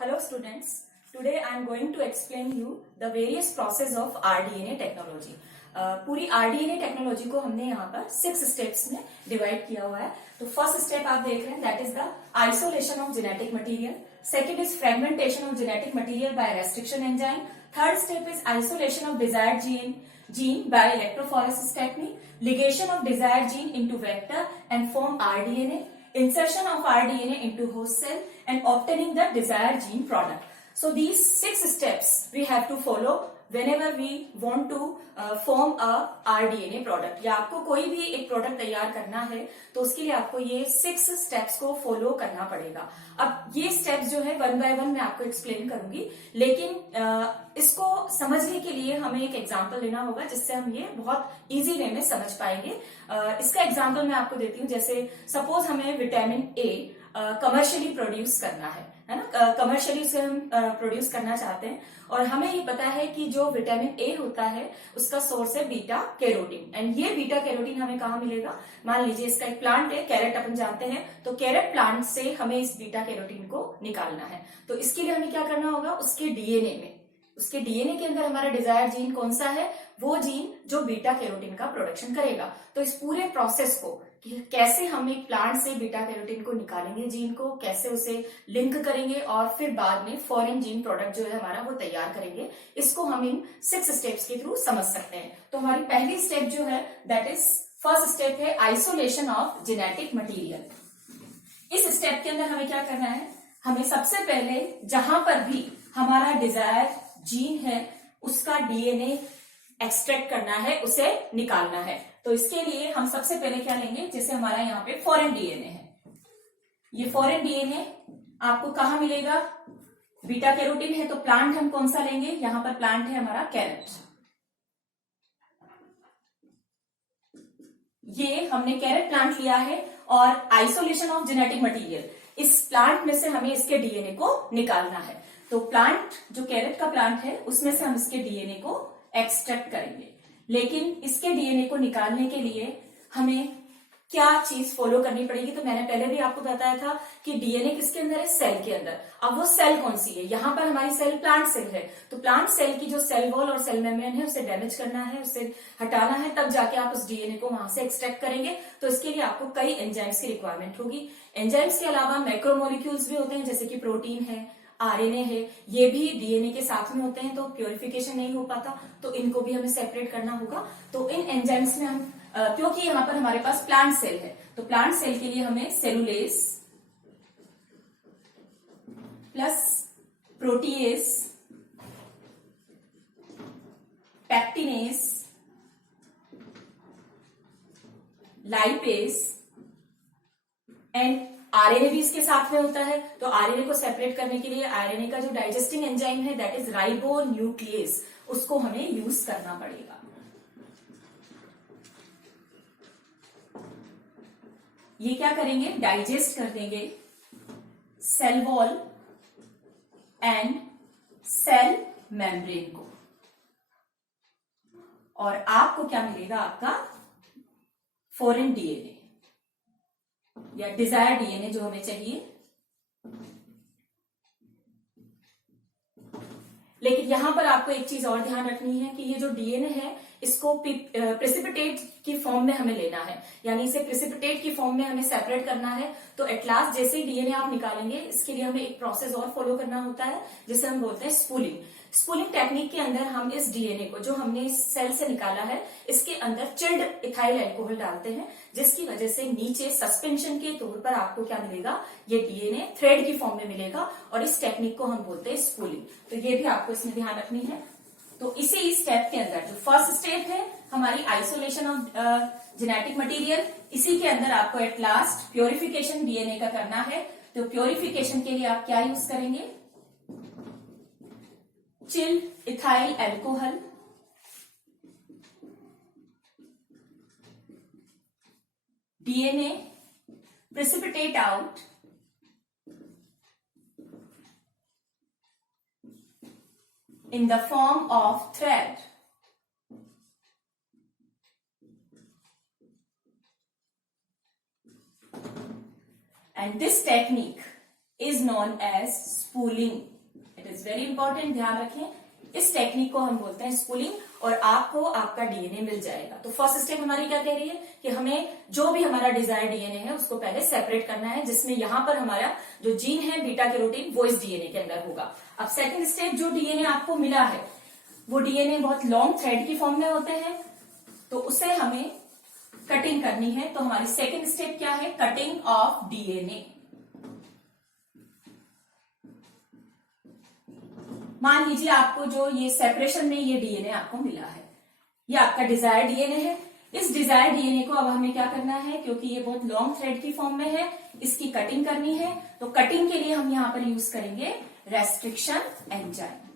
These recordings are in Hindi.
Hello students, today I am going to explain you the various process of rDNA technology. पूरी rDNA टेक्नोलॉजी को हमने यहाँ पर 6 स्टेप्स में डिवाइड किया हुआ है. तो फर्स्ट स्टेप आप देख रहे हैं that is the isolation of genetic material. Second is fragmentation of genetic material by restriction enzyme. Third step is isolation of desired gene by electrophoresis technique, ligation of desired gene into vector and form rDNA, insertion of rDNA into host cell and obtaining the desired gene product. So these 6 steps we have to follow whenever we want to form a rDNA product. या आपको कोई भी एक प्रोडक्ट तैयार करना है तो उसके लिए आपको ये 6 स्टेप्स को फॉलो करना पड़ेगा. अब ये स्टेप्स जो है वन बाय वन मैं आपको एक्सप्लेन करूंगी, लेकिन इसको समझने के लिए हमें एक एग्जांपल लेना होगा जिससे हम ये बहुत इजी वे में समझ पाएंगे. इसका एग्जांपल मैं आपको देती हूँ. जैसे सपोज हमें विटामिन ए कमर्शियली प्रोड्यूस करना है ना, कमर्शियली उसे हम प्रोड्यूस करना चाहते हैं और हमें ये पता है कि जो विटामिन ए होता है उसका सोर्स है बीटा कैरोटीन. एंड ये बीटा कैरोटीन हमें कहाँ मिलेगा? मान लीजिए इसका एक प्लांट है, कैरेट अपन जानते हैं, तो कैरेट प्लांट से हमें इस बीटा कैरोटीन को निकालना है. तो इसके लिए हमें क्या करना होगा? उसके डीएनए के अंदर हमारा डिजायर जीन कौन सा है? वो जीन जो बीटा कैरोटीन का प्रोडक्शन करेगा. तो इस पूरे प्रोसेस को कि कैसे हम एक प्लांट से बीटा कैरोटीन को निकालेंगे, जीन को कैसे उसे लिंक करेंगे और फिर बाद में फॉरेन जीन प्रोडक्ट जो है हमारा वो तैयार करेंगे, इसको हम इन 6 स्टेप्स के थ्रू समझ सकते हैं. तो हमारी पहली स्टेप जो है दैट इज फर्स्ट स्टेप है आइसोलेशन ऑफ जेनेटिक मटीरियल. इस स्टेप के अंदर हमें क्या करना है? हमें सबसे पहले जहां पर भी हमारा डिजायर जीन है उसका डीएनए एक्सट्रैक्ट करना है, उसे निकालना है. तो इसके लिए हम सबसे पहले क्या लेंगे? जैसे हमारा यहाँ पे फॉरेन डीएनए है, ये फॉरेन डीएनए आपको कहाँ मिलेगा? बीटा कैरोटीन है तो प्लांट हम कौन सा लेंगे? यहाँ पर प्लांट है हमारा कैरेट. ये हमने कैरेट प्लांट लिया है और आइसोलेशन ऑफ जेनेटिक मटेरियल, इस प्लांट में से हमें इसके डीएनए को निकालना है. तो प्लांट जो कैरेट का प्लांट है उसमें से हम इसके डीएनए को एक्सट्रैक्ट करेंगे. लेकिन इसके डीएनए को निकालने के लिए हमें क्या चीज फॉलो करनी पड़ेगी? तो मैंने पहले भी आपको बताया था कि डीएनए किसके अंदर है? सेल के अंदर. अब वो सेल कौन सी है? यहाँ पर हमारी सेल प्लांट सेल है, तो प्लांट सेल की जो सेल वॉल और सेल मेम्ब्रेन है उसे डैमेज करना है, उसे हटाना है, तब जाके आप उस डीएनए को वहां से एक्सट्रैक्ट करेंगे. तो इसके लिए आपको कई एंजाइम्स की रिक्वायरमेंट होगी. एंजाइम्स के अलावा मैक्रोमोलिक्यूल्स भी होते हैं जैसे कि प्रोटीन है, आरएनए है, ये भी डीएनए के साथ में होते हैं, तो प्योरिफिकेशन नहीं हो पाता, तो इनको भी हमें सेपरेट करना होगा. तो इन एंजाइम्स में हम क्योंकि यहाँ पर हमारे पास प्लांट सेल है तो प्लांट सेल के लिए हमें cellulase plus protease, pectinase, lipase and RNA भी इसके साथ में होता है. तो आरएनए को सेपरेट करने के लिए आरएनए का जो डाइजेस्टिंग एंजाइम है दैट इज राइबोन्यूक्लियेज, उसको हमें यूज करना पड़ेगा. ये क्या करेंगे? डाइजेस्ट कर देंगे cell wall and cell membrane को, और आपको क्या मिलेगा? आपका फॉरेन डीएनए या डिजायर डीएनए जो हमें चाहिए. लेकिन यहां पर आपको एक चीज और ध्यान रखनी है कि ये जो डीएनए है इसको प्रेसिपिटेट की फॉर्म में हमें लेना है, यानी इसे प्रेसिपिटेट की फॉर्म में हमें सेपरेट करना है. तो एट लास्ट जैसे ही डीएनए आप निकालेंगे इसके लिए हमें एक प्रोसेस और फॉलो करना होता है जिसे हम बोलते हैं स्पूलिंग. स्पूलिंग टेक्निक के अंदर हम इस डीएनए को जो हमने इस सेल से निकाला है इसके अंदर चिल्ड इथाइल अल्कोहल डालते हैं, जिसकी वजह से नीचे सस्पेंशन के तौर पर आपको क्या मिलेगा? ये डीएनए थ्रेड की फॉर्म में मिलेगा, और इस टेक्निक को हम बोलते हैं स्पूलिंग. तो ये भी आपको इसमें ध्यान रखनी है. तो इसी स्टेप के अंदर जो फर्स्ट स्टेप है हमारी आइसोलेशन ऑफ जेनेटिक मटेरियल, इसी के अंदर आपको एट लास्ट प्योरिफिकेशन डीएनए का करना है. तो प्योरिफिकेशन के लिए आप क्या यूज करेंगे? Chilled ethyl alcohol, DNA precipitate out in the form of thread. And this technique is known as spooling. It is very important, ध्यान रखें। इस टेक्निक को हम बोलते हैं स्पूलिंग, और आपको आपका डीएनए मिल जाएगा। तो फर्स्ट स्टेप हमारी क्या कह रही है कि हमें जो भी हमारा डिजायर डीएनए है उसको पहले सेपरेट करना है, जिसमें यहां पर हमारा जो जीन है बीटा कैरोटीन वो इस डीएनए के अंदर होगा। अब सेकंड स्टेप, जो डीएनए आपको मिला है वो डीएनए बहुत लॉन्ग थ्रेड की फॉर्म में होते हैं, तो उसे हमें कटिंग करनी है। तो हमारी सेकंड स्टेप क्या है? Cutting of DNA. मान लीजिए आपको जो ये सेपरेशन में ये डीएनए आपको मिला है, ये आपका डिजायर डीएनए है। इस डिजायर डीएनए को अब हमें क्या करना है, क्योंकि ये बहुत लॉन्ग थ्रेड की फॉर्म में है, इसकी कटिंग करनी है। तो कटिंग के लिए हम यहां पर यूज करेंगे रेस्ट्रिक्शन एंजाइम।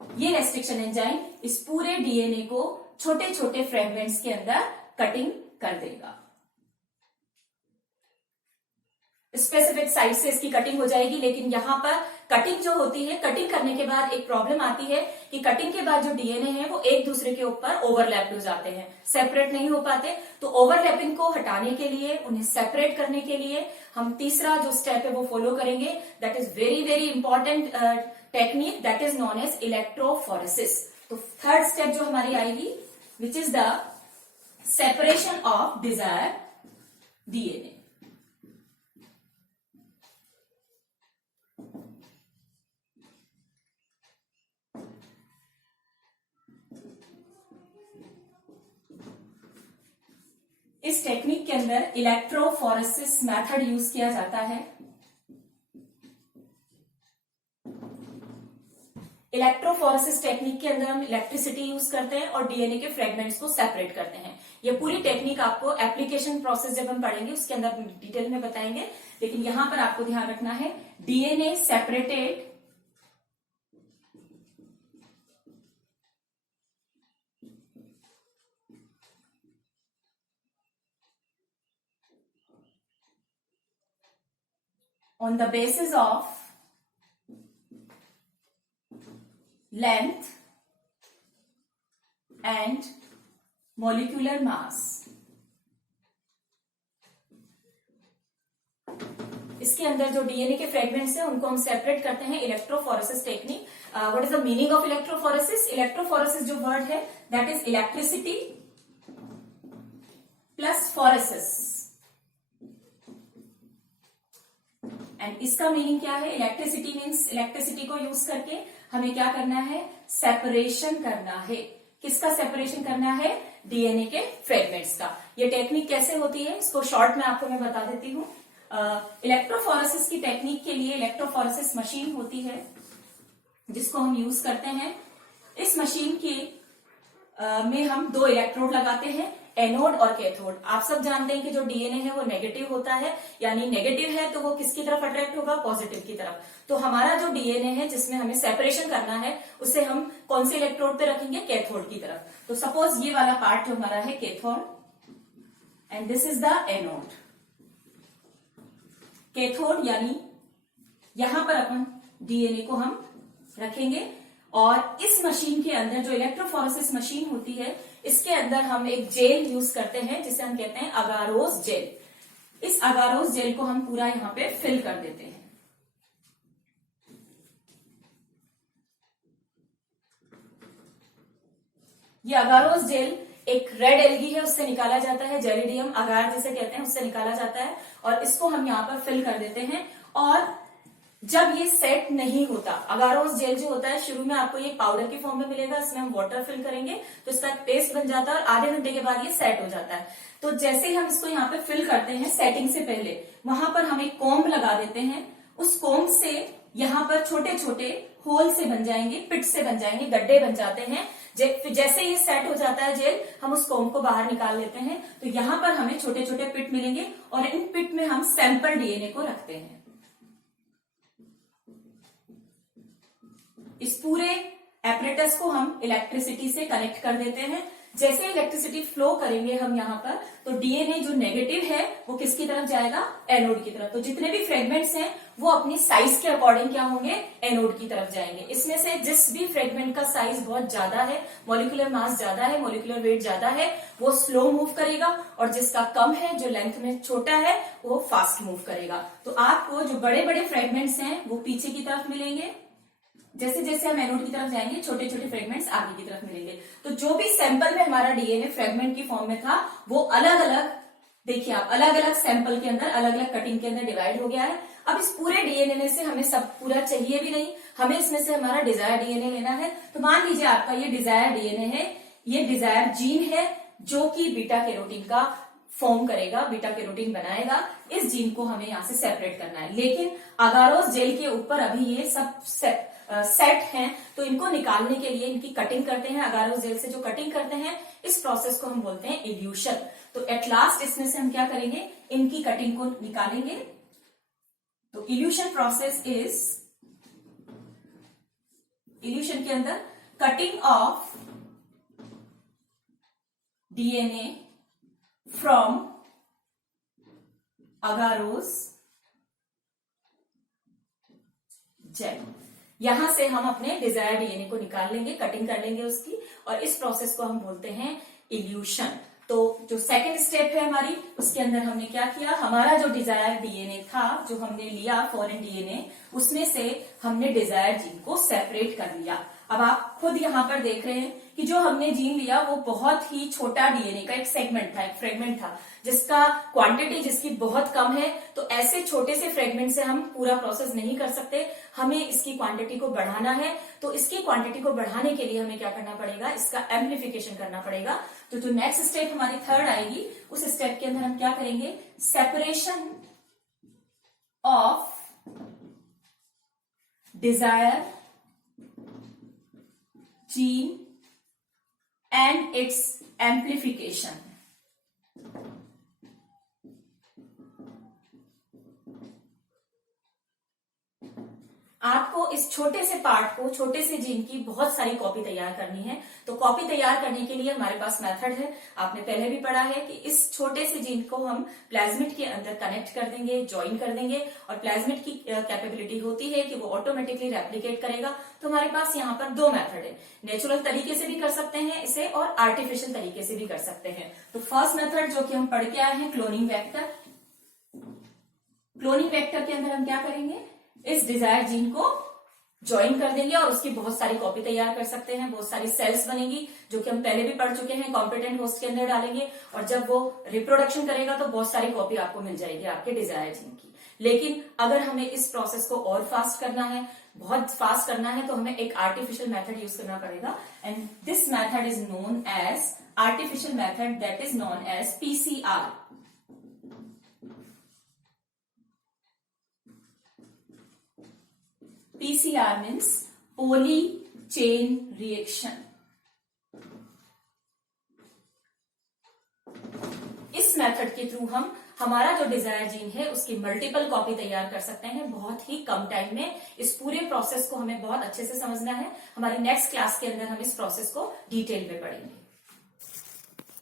ये रेस्ट्रिक्शन एंजाइम इस पूरे डीएनए को छोटे छोटे फ्रेगमेंट्स के अंदर कटिंग कर देगा। स्पेसिफिक साइज से इसकी कटिंग हो जाएगी, लेकिन यहां पर कटिंग जो होती है, कटिंग करने के बाद एक प्रॉब्लम आती है कि कटिंग के बाद जो डीएनए है वो एक दूसरे के ऊपर ओवरलैप हो जाते हैं, सेपरेट नहीं हो पाते। तो ओवरलैपिंग को हटाने के लिए, उन्हें सेपरेट करने के लिए हम तीसरा जो स्टेप है वो फॉलो करेंगे। That is very very important technique, that is known as electrophoresis. तो थर्ड स्टेप जो हमारी आएगी, which is the separation of desire DNA. इस टेक्निक के अंदर इलेक्ट्रोफोरेसिस मेथड यूज किया जाता है। इलेक्ट्रोफोरेसिस टेक्निक के अंदर हम इलेक्ट्रिसिटी यूज करते हैं और डीएनए के फ्रेगमेंट्स को सेपरेट करते हैं। ये पूरी टेक्निक आपको एप्लीकेशन प्रोसेस जब हम पढ़ेंगे उसके अंदर डिटेल में बताएंगे, लेकिन यहां पर आपको ध्यान रखना है DNA separated on the basis of length and molecular mass। इसके अंदर जो डीएनए के फ्रेगमेंट्स हैं उनको हम सेपरेट करते हैं electrophoresis technique. What is the meaning of electrophoresis? Electrophoresis जो वर्ड है that is electricity plus phoresis, and इसका मीनिंग क्या है? इलेक्ट्रिसिटी मीन्स इलेक्ट्रिसिटी को यूज करके हमें क्या करना है? सेपरेशन करना है। किसका सेपरेशन करना है? डीएनए के फ्रेगमेंट्स का। ये टेक्निक कैसे होती है इसको शॉर्ट में आपको मैं बता देती हूँ। इलेक्ट्रोफोरेसिस की टेक्निक के लिए इलेक्ट्रोफोरेसिस मशीन होती है जिसको हम यूज करते हैं। इस मशीन की में हम दो इलेक्ट्रोड लगाते हैं, एनोड और कैथोड। आप सब जानते हैं कि जो डीएनए है वो नेगेटिव होता है, यानी नेगेटिव है तो वो किसकी तरफ अट्रैक्ट होगा? पॉजिटिव की तरफ। तो हमारा जो डीएनए है जिसमें हमें सेपरेशन करना है उसे हम कौन से इलेक्ट्रोड पे रखेंगे? कैथोड की तरफ। तो सपोज ये वाला पार्ट जो हमारा है cathode and this is the anode. Cathode यानी यहां पर अपन डीएनए को हम रखेंगे और इस मशीन के अंदर जो इलेक्ट्रोफोरेसिस मशीन होती है इसके अंदर हम एक जेल यूज करते हैं जिसे हम कहते हैं अगारोस जेल। इस अगारोस जेल को हम पूरा यहां पे फिल कर देते हैं। ये अगारोस जेल एक रेड एल्गी है उससे निकाला जाता है, जेलिडियम अगार जिसे कहते हैं उससे निकाला जाता है, और इसको हम यहाँ पर फिल कर देते हैं। और जब ये सेट नहीं होता, अगारोस जेल जो होता है शुरू में आपको ये पाउडर की फॉर्म में मिलेगा, इसमें हम वाटर फिल करेंगे तो इसका पेस्ट बन जाता है और आधे घंटे के बाद ये सेट हो जाता है। तो जैसे ही हम इसको यहाँ पे फिल करते हैं सेटिंग से पहले वहां पर हम एक कोम्ब लगा देते हैं। उस कोम्ब से यहाँ पर छोटे छोटे होल से बन जाएंगे, पिट से बन जाएंगे, गड्ढे बन जाते हैं। जैसे ये सेट हो जाता है जेल, हम उस कोम्ब को बाहर निकाल लेते हैं तो यहाँ पर हमें छोटे छोटे पिट मिलेंगे और इन पिट में हम सैंपल डीएनए को रखते हैं। इस पूरे एपरेटस को हम इलेक्ट्रिसिटी से कनेक्ट कर देते हैं, जैसे इलेक्ट्रिसिटी फ्लो करेंगे हम यहाँ पर, तो डीएनए जो नेगेटिव है वो किसकी तरफ जाएगा, एनोड की तरफ। तो जितने भी फ्रेगमेंट्स हैं वो अपनी साइज के अकॉर्डिंग क्या होंगे, एनोड की तरफ जाएंगे। इसमें से जिस भी फ्रेगमेंट का साइज बहुत ज्यादा है, मॉलिक्यूलर मास ज्यादा है, मॉलिक्यूलर वेट ज्यादा है, वो स्लो मूव करेगा, और जिसका कम है, जो लेंथ में छोटा है, वो फास्ट मूव करेगा। तो आपको जो बड़े बड़े फ्रेगमेंट्स हैं वो पीछे की तरफ मिलेंगे, जैसे जैसे हम एनोड की तरफ जाएंगे छोटे छोटे फ्रेगमेंट्स आगे की तरफ मिलेंगे। तो जो भी सैंपल में हमारा डीएनए फ्रेगमेंट की फॉर्म में था वो अलग अलग, देखिए आप, अलग अलग सैंपल के अंदर, अलग अलग कटिंग के अंदर डिवाइड हो गया है। अब इस पूरे डीएनए में से हमें सब पूरा चाहिए भी नहीं, हमें इसमें से हमारा डिजायर डीएनए लेना है। तो मान लीजिए आपका ये डिजायर डीएनए है, ये डिजायर जीन है जो कि बीटा कैरोटीन का फॉर्म करेगा, बीटा कैरोटीन बनाएगा। इस जीन को हमें यहाँ से सेपरेट करना है, लेकिन अगारोस जेल के ऊपर अभी ये सब सेट हैं, तो इनको निकालने के लिए इनकी कटिंग करते हैं। अगारोस जेल से जो कटिंग करते हैं, इस प्रोसेस को हम बोलते हैं इल्यूशन। तो एट लास्ट इसमें से हम क्या करेंगे, इनकी कटिंग को निकालेंगे। तो इल्यूशन प्रोसेस इज, इल्यूशन के अंदर cutting of DNA from agarose gel. यहां से हम अपने डिजायर डीएनए को निकाल लेंगे, कटिंग कर लेंगे उसकी, और इस प्रोसेस को हम बोलते हैं इल्यूशन। तो जो सेकंड स्टेप है हमारी, उसके अंदर हमने क्या किया, हमारा जो डिजायर डीएनए था, जो हमने लिया फॉरेन डीएनए, उसमें से हमने डिजायर जीन को सेपरेट कर लिया। अब आप खुद यहां पर देख रहे हैं कि जो हमने जीन लिया वो बहुत ही छोटा डीएनए का एक सेगमेंट था, एक फ्रेगमेंट था, जिसका क्वांटिटी जिसकी बहुत कम है। तो ऐसे छोटे से फ्रेगमेंट से हम पूरा प्रोसेस नहीं कर सकते, हमें इसकी क्वांटिटी को बढ़ाना है। तो इसकी क्वांटिटी को बढ़ाने के लिए हमें क्या करना पड़ेगा, इसका एम्प्लीफिकेशन करना पड़ेगा। तो जो नेक्स्ट स्टेप हमारी थर्ड आएगी, उस स्टेप के अंदर हम क्या करेंगे, separation of Dzire gene and its amplification। आपको इस छोटे से पार्ट को, छोटे से जीन की बहुत सारी कॉपी तैयार करनी है। तो कॉपी तैयार करने के लिए हमारे पास मेथड है, आपने पहले भी पढ़ा है कि इस छोटे से जीन को हम प्लाज्मिड के अंदर कनेक्ट कर देंगे, ज्वाइन कर देंगे, और प्लाज्मिड की कैपेबिलिटी होती है कि वो ऑटोमेटिकली रेप्लिकेट करेगा। तो हमारे पास यहाँ पर दो मेथड है, नेचुरल तरीके से भी कर सकते हैं इसे, और आर्टिफिशियल तरीके से भी कर सकते हैं। तो फर्स्ट मेथड जो कि हम पढ़ के आए हैं, क्लोनिंग वेक्टर। क्लोनिंग वेक्टर के अंदर हम क्या करेंगे, इस डिजायर जीन को ज्वाइन कर देंगे और उसकी बहुत सारी कॉपी तैयार कर सकते हैं, बहुत सारी सेल्स बनेगी, जो कि हम पहले भी पढ़ चुके हैं, कॉम्पिटेंट होस्ट के अंदर डालेंगे, और जब वो रिप्रोडक्शन करेगा तो बहुत सारी कॉपी आपको मिल जाएगी आपके डिजायर जीन की। लेकिन अगर हमें इस प्रोसेस को और फास्ट करना है, बहुत फास्ट करना है, तो हमें एक आर्टिफिशियल मेथड यूज करना पड़ेगा, and this method is known as artificial method, that is known as PCR. PCR means poly chain reaction। इस मेथड के थ्रू हम हमारा जो डिजायर जीन है उसकी मल्टीपल कॉपी तैयार कर सकते हैं बहुत ही कम टाइम में। इस पूरे प्रोसेस को हमें बहुत अच्छे से समझना है। हमारी नेक्स्ट क्लास के अंदर हम इस प्रोसेस को डिटेल में पढ़ेंगे।